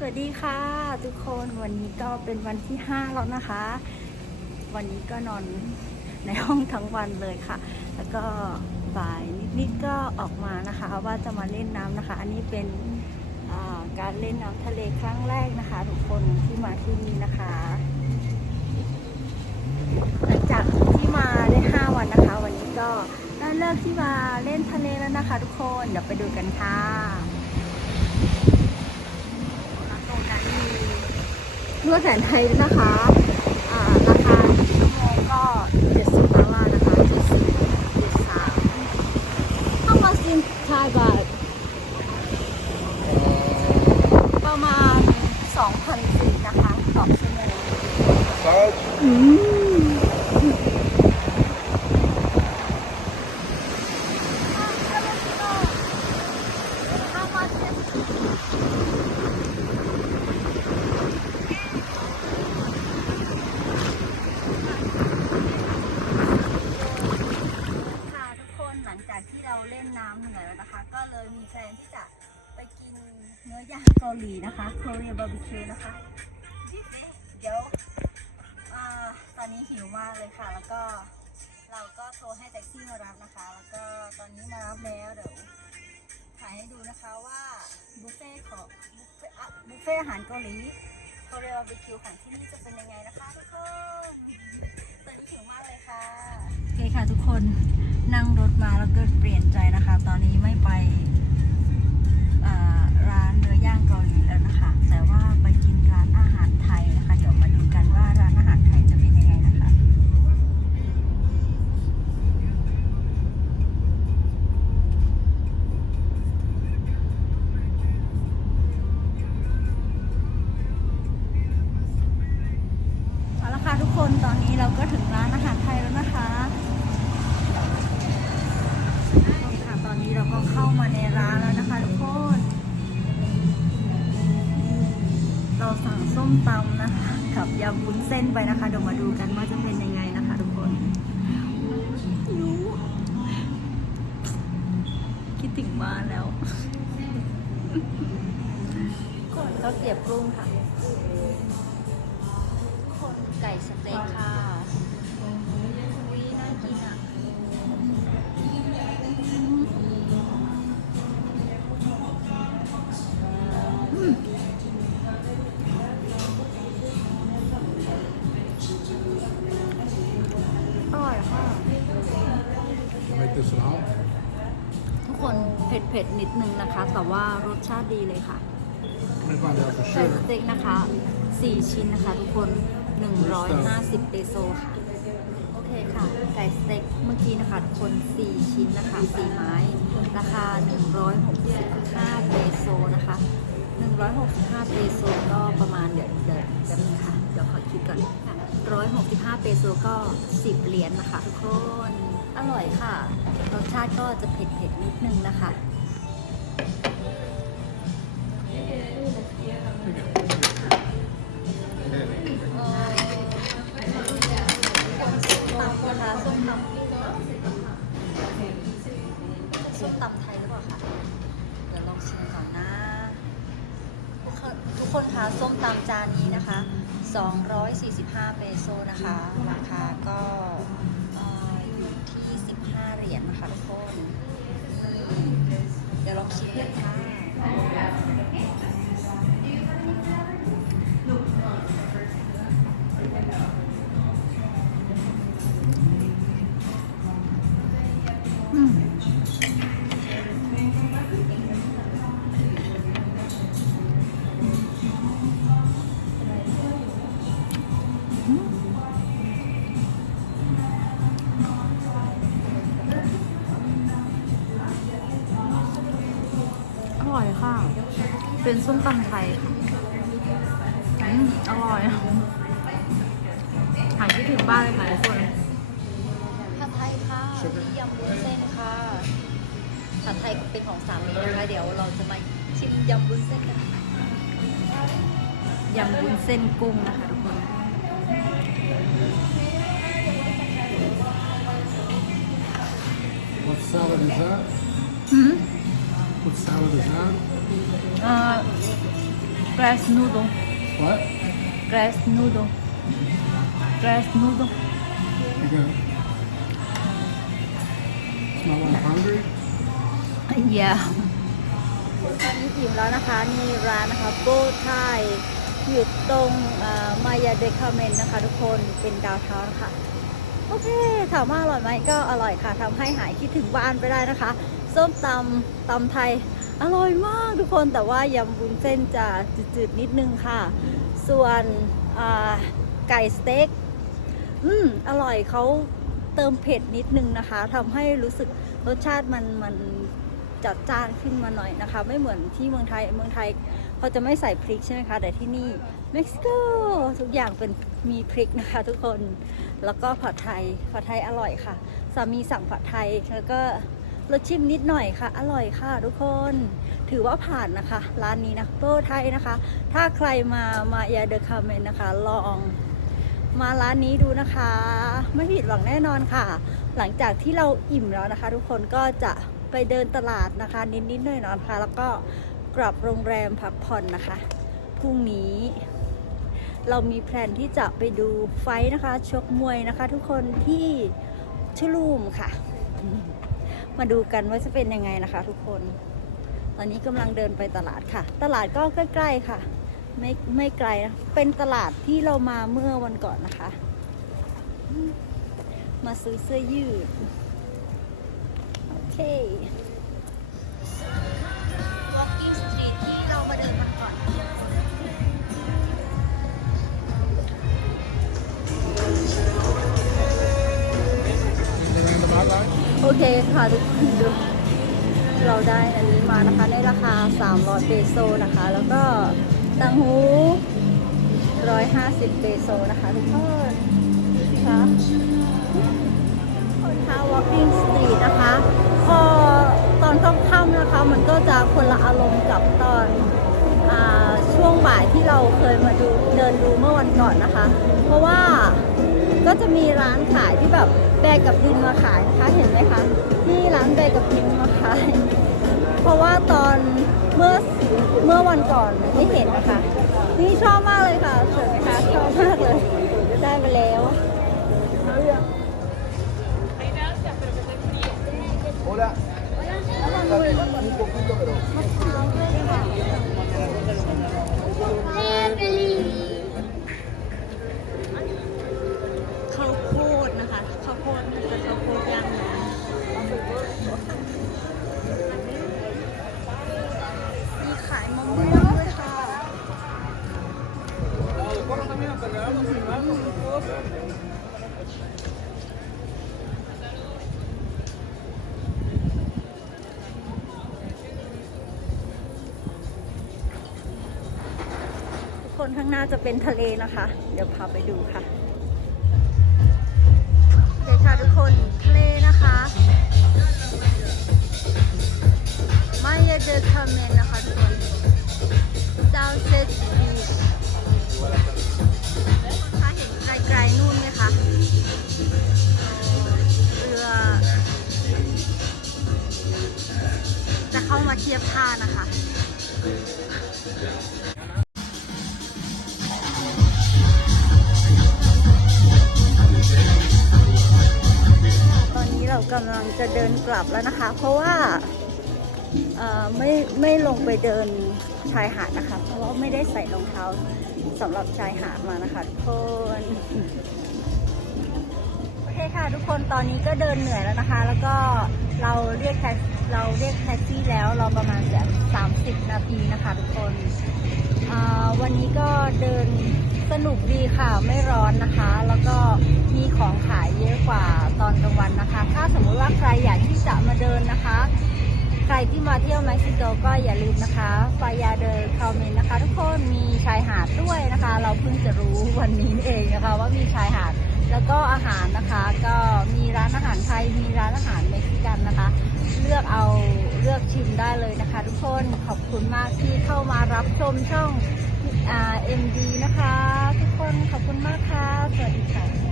สวัสดีค่ะ ทุกคนวันนี้ก็เป็นวันที่ 5 แล้วนะคะ วันนี้ก็นอนในห้องทั้งวันเลยค่ะ แล้วก็บ่ายนิดๆก็ออกมานะคะ ว่าจะมาเล่นน้ำนะคะ อันนี้เป็นการเล่นน้ำทะเลครั้งแรกนะคะ ทุกคนที่มาที่นี่นะคะหลังจากที่มาได้5วันนะคะ วันนี้ก็ได้เลิกที่มาเล่นทะเลแล้วนะคะ ทุกคนเดี๋ยวไปดูกันค่ะ ตรงนั้นมี นวดแผนไทยนะคะราคาชั่วโมงก็70ดอลลาร์นะคะ70 73 How much in Thai baht ประมาณ2,004นะคะต่อชั่วโมง Massage. อืมค่ะทุกคนหลังจากที่เราเล่นน้ำเหนื่อยแล้วนะคะ ก็เลยมีแพลนที่จะไปกินเนื้อย่างเกาหลีนะคะโคเรีบาร์บีคิวนะคะเดี๋ยวอตอนนี้หิวมากเลยค่ะ แล้วก็เราก็โทรให้แท็กซี่มารับนะคะ แล้วก็ตอนนี้มารับแล้วเดี๋ยวถ่ายให้ดูนะคะว่าบุฟเฟ่ของบุฟเฟ่อาหารเกาหลีโคเรีบาร์บีคิวของที่นี่จะเป็นยังไงนะคะทุกคนตอนนี้หิวมากเลยค่ะโอเคค่ะทุกคนนั่งรถมาแล้วก็เปลี่ยนใจนะคะ ตอนนี้ไม่ไปอ่า ร้านเนื้อย่างเกาหลีแล้วนะคะ แต่ว่าไปกินร้านอาหารไทยนะคะ เดี๋ยวมาดูกันว่าร้านอาหารไทยจะเป็นยังไงนะคะ เอาละค่ะทุกคนตอนนี้เราก็ถึงร้านอาหารไทยแล้วนะคะนี่ค่ะตอนนี้เราก็เข้ามาในร้าน มตำนะคะกับยำวุ้นเส้นไปนะคะเดี๋ยวมาดูกันว่าจะเป็นยังไงนะคะ ทุกคนคิดถึงบ้านแล้วก่อนก็เก็บกรุงค่ะ คนไก่สเต็กค่ะ ผ็ดๆนิดนึงนะคะ แต่ว่ารสชาติดีเลยค่ะ Let me find out for ไก่ส sure. เต็กนะคะ 4 ชิ้นนะคะทุกคน 150 เปโซค่ะ โอเคค่ะ ไก่สเต็กเมื่อกี้นะคะทุกคน 4 ชิ้นนะคะ 4 ไม้ ราคา 165 เปโซนะคะ 165 เปโซก็ประมาณเดี๋ยวเดี๋ยวแป๊บนึงค่ะ เดี๋ยวขอคิดก่อน165 เปโซก็ 10 เหรียญนะคะทุกคน อร่อยค่ะ รสชาติก็จะเผ็ดๆนิดนึงนะคะ คนคะส้มตำจานนี้นะคะ 245 เปโซนะคะราคาก็เอ่ออยู่ที่ 15 เหรียญนะคะทุกคน เดี๋ยวลองชิมเลยค่ะ อืมอร่อยค่ะ เป็นส้มตำไทยค่ะอืมอร่อยหายคิดถึงบ้านเลยค่ะทุกคนผัดไทยค่ะมียำวุ้นเส้นค่ะผัดไทยเป็นของสามีนะคะ เดี๋ยวเราจะมาชิมยำวุ้นเส้นกันค่ะยำวุ้นเส้นกุ้งนะคะทุกคน What salad is that? หืม What salad is that? เอ่อ grass noodle What? grass noodle grass noodle You gonna smell like hungry? อย่าตอนนี้อิ่มแล้วนะคะ นี่ร้านนะคะโบไทย อยู่ตรงมายาเดคาเมนนะคะทุกคนเป็นดาวเทาน์ค่ะโอเคถามว่าอร่อยไหมก็อร่อยค่ะทำให้หายคิดถึงบ้านไปได้นะคะ ส้มตำตำไทยอร่อยมากทุกคนแต่ว่ายำวุ้นเส้นจะจืดๆนิดนึงค่ะ ส่วนไก่สเต็กอืมอร่อยเขาเติมเผ็ดนิดนึงนะคะทำให้รู้สึกรสชาติมันมันจัดจ้านขึ้นมาหน่อยนะคะ ไม่เหมือนที่เมืองไทยเมืองไทย เขาจะไม่ใส่พริกใช่ไหมคะ แต่ที่นี่เม็กซิโกทุกอย่างเป็นมีพริกนะคะ ทุกคน แล้วก็ผัดไทย ผัดไทยอร่อยค่ะ สามีสั่งผัดไทย แล้วก็รสชิมนิดหน่อยค่ะ อร่อยค่ะ ทุกคน ถือว่าผ่านนะคะ ร้านนี้นะโปรไทยนะคะ ถ้าใครมา มาเอเดอร์คาเมนนะคะ ลองมาร้านนี้ดูนะคะ ไม่ผิดหวังแน่นอนค่ะ หลังจากที่เราอิ่มแล้วนะคะ ทุกคนก็จะไปเดินตลาดนะคะ นิดๆหน่อยๆนะคะ แล้วก็ กลับโรงแรมพักผ่อนนะคะ พรุ่งนี้ เรามีแพลนที่จะไปดูไฟนะคะ ชกมวยนะคะ ทุกคนที่ชุลูมค่ะ มาดูกันว่าจะเป็นยังไงนะคะ ทุกคน ตอนนี้กำลังเดินไปตลาดค่ะ ตลาดก็ใกล้ๆค่ะ ไม่ไม่ไกลนะ เป็นตลาดที่เรามาเมื่อวันก่อนนะคะ มาซื้อเสื้อยืด โอเค เคค่ะทุกคนดูเราได้อันนี้มานะคะในราคา 300 เปโซนะคะ แล้วก็ตังหู 150 เปโซนะคะทุกคนดูสิคะคนทา walking street นะคะพอตอนค่ำๆนะคะ มันก็จะคนละอารมณ์กับตอนอช่วงบ่ายที่เราเคยมาดูเดินดูเมื่อวันก่อนนะคะ เพราะว่าก็จะมีร้านขายที่แบบ แบกกับดินมาขายนะคะเห็นไหมคะนี่ร้านแบกกับดินมาขายเพราะว่าตอนเมื่อเมื่อวันก่อนไม่เห็นนะคะนี่ชอบมากเลยค่ะสวยไหมคะชอบมากเลย ได้ไปแล้ว Hola. Un poquito, pero. นข้างหน้าจะเป็นทะเลนะคะ เดี๋ยวพาไปดูค่ะโอเคค่ะทุกคนทะเลนะคะมายาเดอคาเมนนะคะทุกคนซาวเซตบี ไกลนู่นไหมคะเรือ จะเข้ามาเทียบท่านะคะตอนนี้เรากำลังจะเดินกลับแล้วนะคะ เพราะว่า ไม่ไม่ลงไปเดินชายหาดนะคะ เพราะว่าไม่ได้ใส่รองเท้าสำหรับชายหาดมานะคะทุกคนโอเคค่ะทุกคนตอนนี้ก็เดินเหนื่อยแล้วนะคะ แล้วก็เราเรียกแท็กเราเรียกแท็กซี่แล้วเราประมาณแบบ30นาทีนะคะทุกคนวันนี้ก็เดินสนุกดีค่ะไม่ร้อนนะคะ แล้วก็มีของขายเยอะกว่าตอนกลางวันนะคะ ถ้าสมมุติว่าใครอยากที่จะมาเดินนะคะ ใครที่มาเที่ยวเม็กซิโกก็อย่าลืมนะคะฟายาเดอร์คาเมนนะคะ ทุกคนมีชายหาดด้วยนะคะ เราเพิ่งจะรู้วันนี้เองนะคะ ว่ามีชายหาดแล้วก็อาหารนะคะ ก็มีร้านอาหารไทยมีร้านอาหารเม็กซิกันนะคะ เลือกเอาเลือกชิมได้เลยนะคะ ทุกคนขอบคุณมากที่เข้ามารับชมช่องอ่า MD นะคะ ทุกคนขอบคุณมากค่ะสวัสดีค่ะ